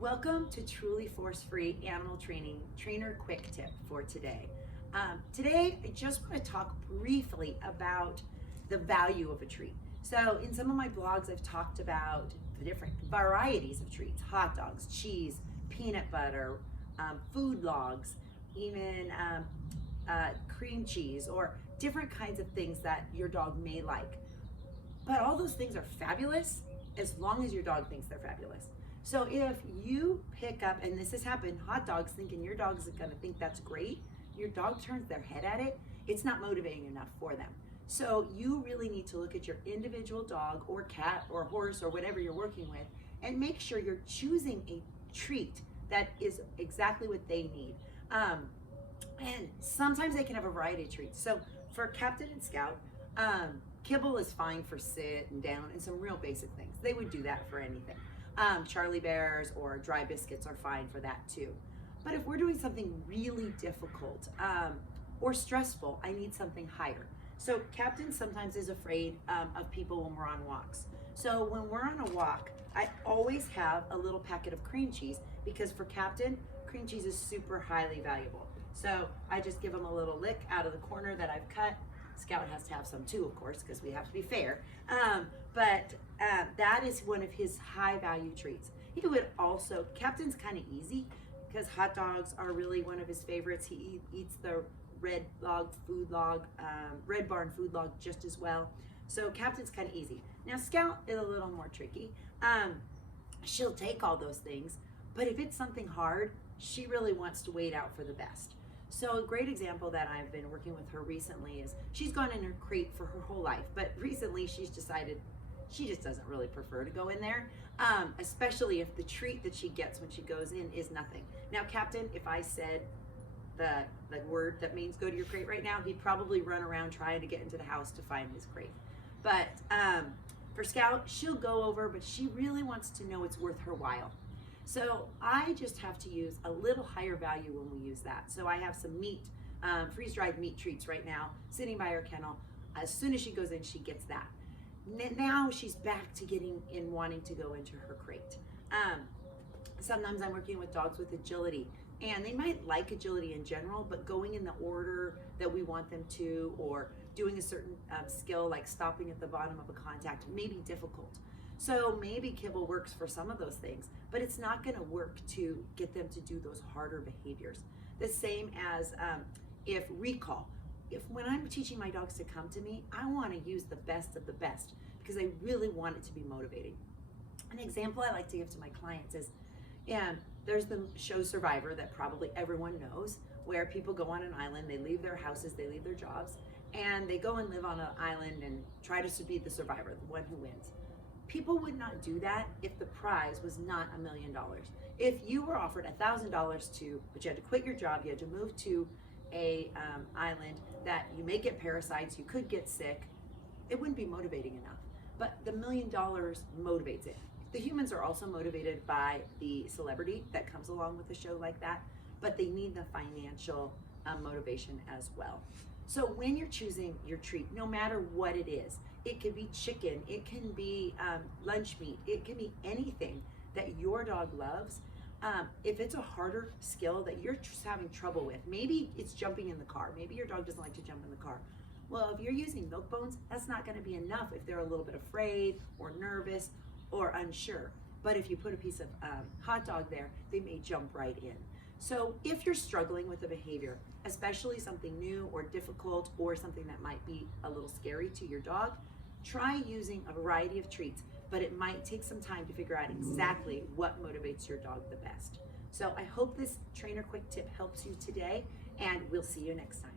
Welcome to Truly Force-Free Animal Training Trainer Quick Tip for today. Today, I just want to talk briefly about the value of a treat. So in some of my blogs, I've talked about the different varieties of treats: hot dogs, cheese, peanut butter, food logs, even cream cheese, or different kinds of things that your dog may like. But all those things are fabulous as long as your dog thinks they're fabulous. So if you pick up, and this has happened, hot dogs, thinking your dog is gonna think that's great, your dog turns their head at it, it's not motivating enough for them. So you really need to look at your individual dog or cat or horse or whatever you're working with and make sure you're choosing a treat that is exactly what they need. And sometimes they can have a variety of treats. So for Captain and Scout, kibble is fine for sit and down and some real basic things. They would do that for anything. Charlie Bears or dry biscuits are fine for that too. But if we're doing something really difficult or stressful, I need something higher. So Captain sometimes is afraid of people when we're on walks. So when we're on a walk, I always have a little packet of cream cheese because for Captain, cream cheese is super highly valuable. So I just give him a little lick out of the corner that I've cut. Scout has to have some too, of course, because we have to be fair. But that is one of his high value treats. He would also, Captain's kind of easy because hot dogs are really one of his favorites. He eats the Red Barn food log just as well. So Captain's kind of easy. Now Scout is a little more tricky. She'll take all those things, but if it's something hard, she really wants to wait out for the best. So a great example that I've been working with her recently is she's gone in her crate for her whole life, but recently she's decided she just doesn't really prefer to go in there, especially if the treat that she gets when she goes in is nothing. Now Captain, if I said the word that means go to your crate right now, he'd probably run around trying to get into the house to find his crate. But for Scout, she'll go over, but she really wants to know it's worth her while. So I just have to use a little higher value when we use that. So I have some meat, freeze-dried meat treats right now, sitting by her kennel. As soon as she goes in, she gets that. Now she's back to getting in, wanting to go into her crate. Sometimes I'm working with dogs with agility, and they might like agility in general, but going in the order that we want them to, or doing a certain skill like stopping at the bottom of a contact may be difficult. So maybe kibble works for some of those things, but it's not gonna work to get them to do those harder behaviors. The same as if recall. When I'm teaching my dogs to come to me, I wanna use the best of the best because I really want it to be motivating. An example I like to give to my clients is, there's the show Survivor that probably everyone knows, where people go on an island, they leave their houses, they leave their jobs, and they go and live on an island and try to be the survivor, the one who wins. People would not do that if the prize was not $1 million. If you were offered $1,000 but you had to quit your job, you had to move to a island that you may get parasites, you could get sick, it wouldn't be motivating enough. But the $1 million motivates it. The humans are also motivated by the celebrity that comes along with a show like that, but they need the financial motivation as well. So when you're choosing your treat, no matter what it is, it could be chicken, it can be lunch meat, it can be anything that your dog loves. If it's a harder skill that you're just having trouble with, maybe it's jumping in the car, maybe your dog doesn't like to jump in the car. Well, if you're using milk bones, that's not gonna be enough if they're a little bit afraid or nervous or unsure. But if you put a piece of hot dog there, they may jump right in. So if you're struggling with a behavior, especially something new or difficult or something that might be a little scary to your dog, try using a variety of treats, but it might take some time to figure out exactly what motivates your dog the best. So I hope this trainer quick tip helps you today, and we'll see you next time.